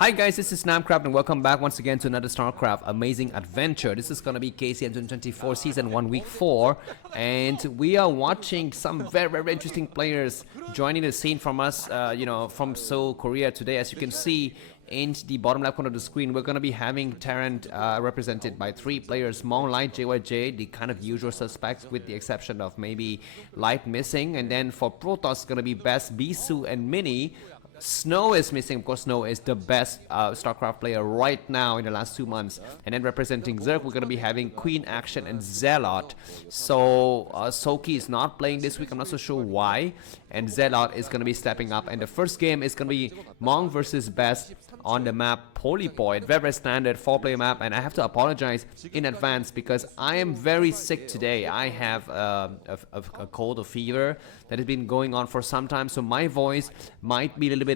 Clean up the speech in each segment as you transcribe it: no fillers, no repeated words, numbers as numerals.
Hi guys, this is Starcraft and welcome back once again to another Starcraft amazing adventure. This is gonna be KCM 2024 Season 1 Week 4, and we are watching some very interesting players joining the scene from us, from Seoul, Korea today. As you can see in the bottom left corner of the screen, we're gonna be having Terran represented by 3 players: Mong, Light, JYJ, the kind of usual suspects with the exception of maybe Light missing, and then for Protoss gonna be Best, Bisu, and Mini. Snow is missing. Of course, Snow is the best Starcraft player right now in the last 2 months. And then representing Zerg, we're going to be having Queen, Action, and Zealot. So Soki is not playing this week. I'm not so sure why. And Zealot is going to be stepping up. And the first game is going to be Mong versus Best on the map Polypoid. Very standard 4-player map. And I have to apologize in advance because I am very sick today. I have a cold or fever that has been going on for some time. So my voice might be a little bit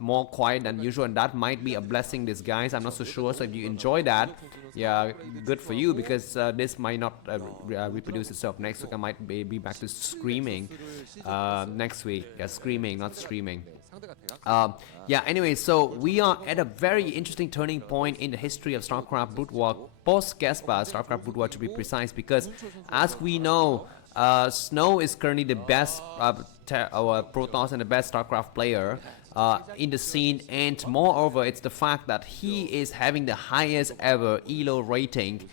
more quiet than usual, and that might be a blessing disguise. I'm not so sure. So if you enjoy that, yeah, good for you, because this might not reproduce itself next week. I might be back to screaming next week. Yeah, screaming, not streaming. Yeah, anyway, so we are at a very interesting turning point in the history of Starcraft Brood War, post-Gaspa Starcraft Brood War to be precise, because as we know, Snow is currently the best Protoss and the best Starcraft player in the scene, and moreover, it's the fact that he is having the highest ever ELO rating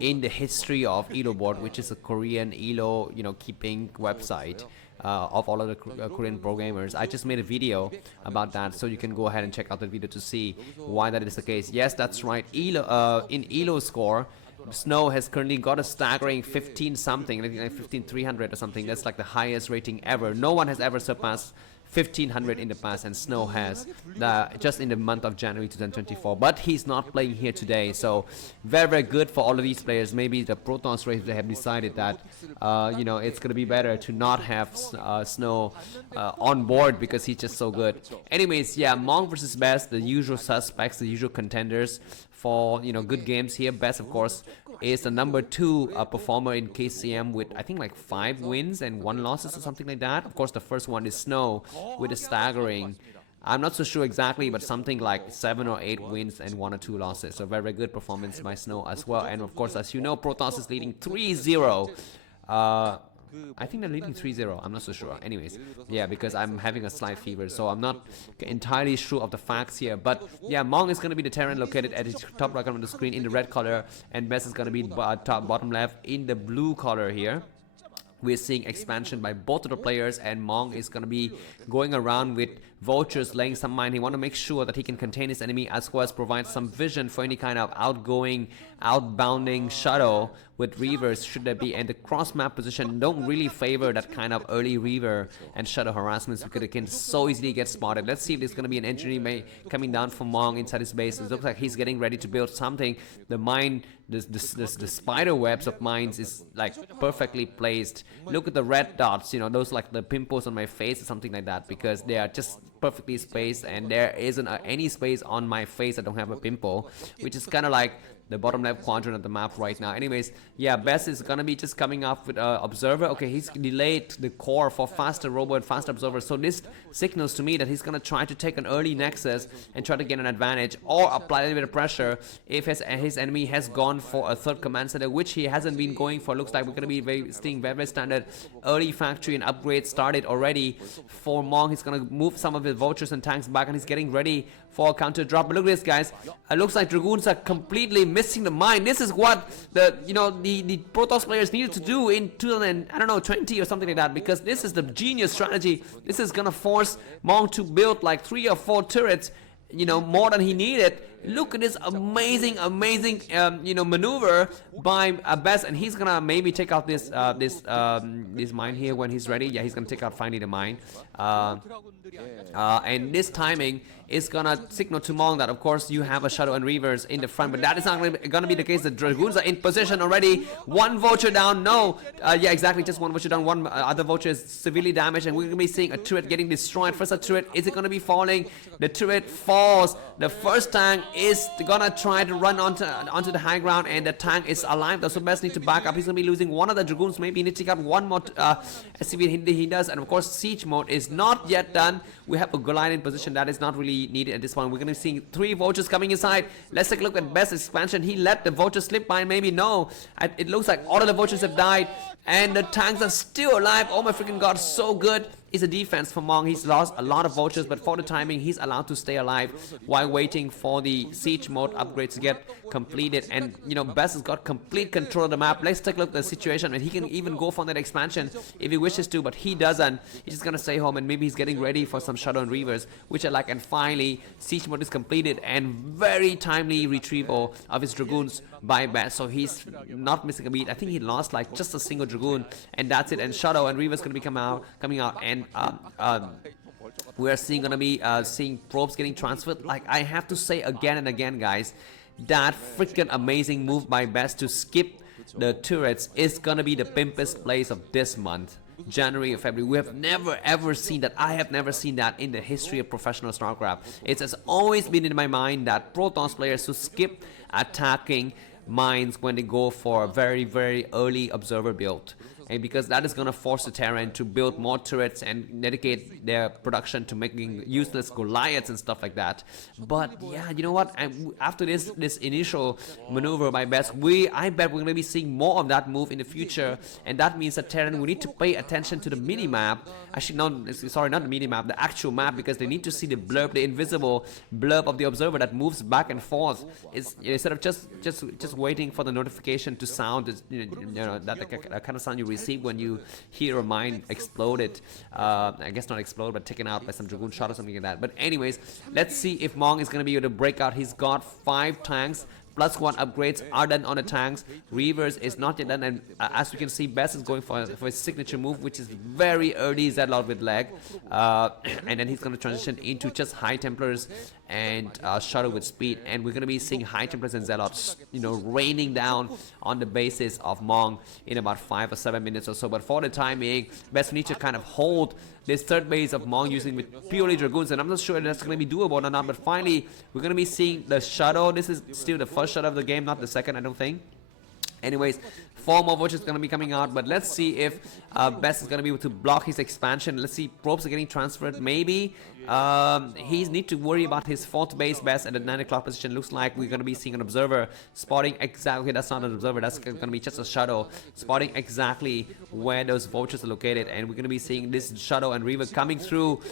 in the history of ELO board, which is a Korean ELO, keeping website of all of the Korean programmers. I just made a video about that, so you can go ahead and check out the video to see why that is the case. Yes, that's right. ELO in ELO score, Snow has currently got a staggering 15 something, like 15300 or something. That's like the highest rating ever. No one has ever surpassed 1500 in the past, and Snow has just in the month of January 2024. But he's not playing here today, so very good for all of these players. Maybe the Protoss race, they have decided that it's gonna be better to not have Snow on board because he's just so good. Anyways, yeah, Mong versus Best, the usual suspects, the usual contenders for good games here. Best, of course, is the number 2 performer in KCM with I think like 5 wins and 1 losses or something like that. Of course, the first one is Snow with a staggering, I'm not so sure exactly, but something like 7 or 8 wins and 1 or 2 losses. So very good performance by Snow as well. And of course, as you know, Protoss is leading 3-0. I think they're leading 3-0. I'm not so sure. Anyways, yeah, because I'm having a slight fever, so I'm not entirely sure of the facts here. But yeah, Mong is going to be the Terran located at the top right corner of the screen in the red color, and Best is going to be bottom left in the blue color here. We're seeing expansion by both of the players, and Mong is going to be going around with vultures, laying some mine. He want to make sure that he can contain his enemy as well as provide some vision for any kind of outgoing, outbounding shuttle with reavers should there be. And the cross map position don't really favor that kind of early reaver and shuttle harassments because it can so easily get spotted. Let's see if there's going to be an engineer coming down from Mong inside his base. It looks like he's getting ready to build something. The mine, the spider webs of mines is like perfectly placed. Look at the red dots, those like the pimples on my face or something like that, because they are just perfectly spaced, and there isn't any space on my face that don't have a pimple, which is kind of like the bottom left quadrant of the map right now. Anyways, yeah, Best is gonna be just coming up with Observer. Okay, he's delayed the core for faster robot, faster Observer, so this signals to me that he's gonna try to take an early Nexus and try to get an advantage or apply a little bit of pressure if his enemy has gone for a 3rd command center, which he hasn't been going for. Looks like we're gonna be seeing very standard early factory and upgrade started already for Mong. He's gonna move some of his vultures and tanks back, and he's getting ready for a counter drop. But look at this, guys. It looks like Dragoons are completely missing the mine. This is what the Protoss players needed to do in 2020 or something like that, because this is the genius strategy. This is gonna force Mong to build like 3 or 4 turrets, more than he needed. Look at this amazing maneuver by Best, and he's gonna maybe take out this mine here when he's ready. Yeah, he's gonna take out finally the mine, and this timing is gonna signal to Mong that of course you have a shadow and reavers in the front, but that is not gonna be the case. The Dragoons are in position already. 1 vulture down. No, yeah, exactly, just 1 vulture down. 1 other vulture is severely damaged, and we're gonna be seeing a turret getting destroyed. First a turret, is it gonna be falling? The turret falls. The first tank is gonna try to run onto the high ground, and the tank is alive though, so Best need to back up. He's gonna be losing one of the Dragoons, maybe he need to take out one more SCV. He does, and of course siege mode is not yet done. We have a Goliath in position that is not really needed at this point. We're gonna be seeing 3 vultures coming inside. Let's take a look at Best's expansion. He let the vultures slip by, maybe no. It looks like all of the vultures have died, and the tanks are still alive. Oh my freaking god, so good is a defense for Mong. He's lost a lot of vultures, but for the timing, he's allowed to stay alive while waiting for the siege mode upgrades to get completed. And you know, Best has got complete control of the map. Let's take a look at the situation, and he can even go for that expansion if he wishes to, but he doesn't. He's just gonna stay home, and maybe he's getting ready for some Shadow and Reavers, which I like. And finally, siege mode is completed, and very timely retrieval of his Dragoons by Best. So he's not missing a beat. I think he lost like just a single Dragoon, and that's it. And Shadow and Reavers gonna be coming out, and we're gonna be seeing probes getting transferred. Like, I have to say again and again, guys, that freaking amazing move by Best to skip the turrets is gonna be the pimpest plays of this month, January or February. We have never ever seen that. I have never seen that in the history of professional StarCraft. It has always been in my mind that Protoss players who skip attacking mines when they go for a very early observer build, and because that is going to force the Terran to build more turrets and dedicate their production to making useless Goliaths and stuff like that. But yeah, you know what, after this initial maneuver by Best, I bet we're going to be seeing more of that move in the future, and that means that Terran will need to pay attention to the mini-map. Actually, no, sorry, not the mini-map, the actual map, because they need to see the blurb, the invisible blurb of the observer that moves back and forth. It's instead of just waiting for the notification to sound, that kind of sound you receive when you hear a mine exploded. I guess not explode, but taken out by some Dragoon shot or something like that. But anyways, let's see if Mong is going to be able to break out. He's got 5 tanks. +1 upgrades are done on the tanks. Reavers is not yet done, and as we can see, Best is going for his signature move, which is very early Zelle with lag, and then he's going to transition into just High Templars and Shadow with speed, and we're going to be seeing High Templars and Zealots, you know, raining down on the bases of Mong in about 5 or 7 minutes or so. But for the time being, Best need to kind of hold this third base of Mong using with purely Dragoons, and I'm not sure that's going to be doable or not. But finally, we're going to be seeing the Shadow. This is still the first Shadow of the game, not the second, I don't think. Anyways, 4 more vultures is going to be coming out, but let's see if Best is going to be able to block his expansion. Let's see, probes are getting transferred. Maybe he needs to worry about his 4th base. Best at the 9 o'clock position. Looks like we're going to be seeing an observer spotting exactly. That's not an observer, that's going to be just a Shadow spotting exactly where those vultures are located, and we're going to be seeing this Shadow and Reaver coming through,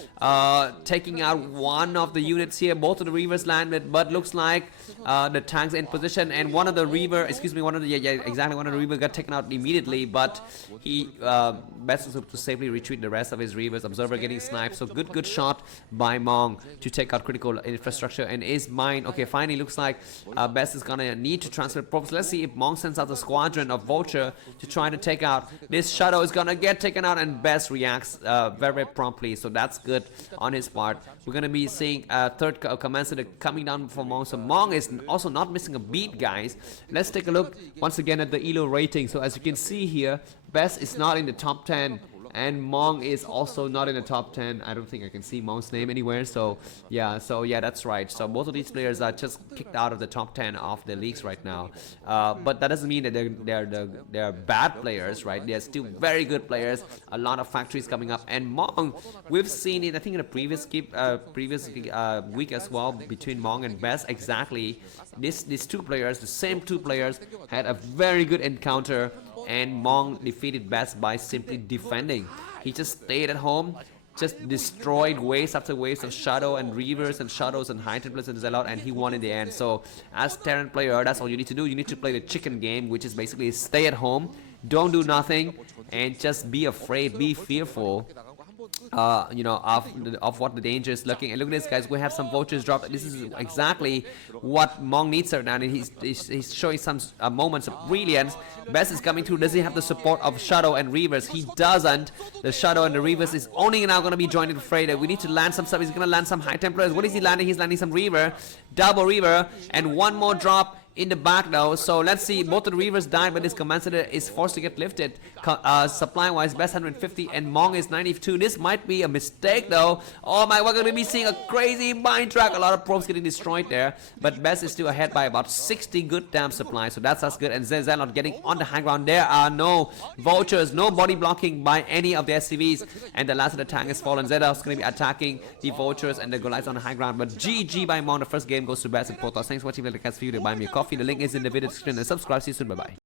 taking out one of the units here. Both of the Reavers landed, but looks like the tanks in position, and one of the Reaver, one of the Reaver got taken out immediately, but he Best was able to safely retreat the rest of his Reavers. Observer getting sniped, so good shot by Mong to take out critical infrastructure and is mine. Okay, finally looks like Best is gonna need to transfer probes. Let's see if Mong sends out a squadron of vulture to try to take out this Shadow. Is gonna get taken out, and Best reacts very promptly, so that's good on his part. We're gonna be seeing third commander coming down for Mong, so Mong is also not missing a beat, guys. Let's take a look once again at the ELO rating. So as you can see here, Best is not in the top 10, and Mong is also not in the top 10. I don't think I can see Mong's name anywhere. So yeah, that's right. So both of these players are just kicked out of the top 10 of the leagues right now. But that doesn't mean that they're bad players, right? They're still very good players. A lot of factories coming up, and Mong, we've seen it, I think, in the previous week as well, between Mong and Best. Exactly, these 2 players, the same 2 players, had a very good encounter, and Mong defeated Best by simply defending. He just stayed at home, just destroyed waves after waves of Shadow and Reavers and Shadows and High Templars and Zealot, and he won in the end. So as Terran player, that's all you need to do. You need to play the chicken game, which is basically stay at home, don't do nothing, and just be afraid, be fearful, you know, of what the danger is looking. And look at this, guys, we have some vultures dropped. This is exactly what Mong needs right now, and he's showing some moments of brilliance. Best is coming through. Does he have the support of Shadow and Reavers? He doesn't. The Shadow and the Reavers is only now going to be joining the fray. We need to land some stuff. He's going to land some High Templars. What is he landing? He's landing some Reaver, double Reaver, and one more drop in the back though. So let's see, both the Reavers died, but this command center is forced to get lifted. Supply wise, best 150 and Mong is 92. This might be a mistake though. Oh my, we're gonna be seeing a crazy mine track. A lot of probes getting destroyed there, but best is still ahead by about 60 good damn supply, so that's good. And Zelle not getting on the high ground. There are no vultures, no body blocking by any of the SCVs, and the last of the tank is fallen. Zelle is going to be attacking the vultures and the Goliaths on the high ground, but GG by Mong. The first game goes to Best and Protoss. Thanks for watching. Like the video, buy me a coffee. The link is in the video description, and subscribe. See you soon. Bye bye.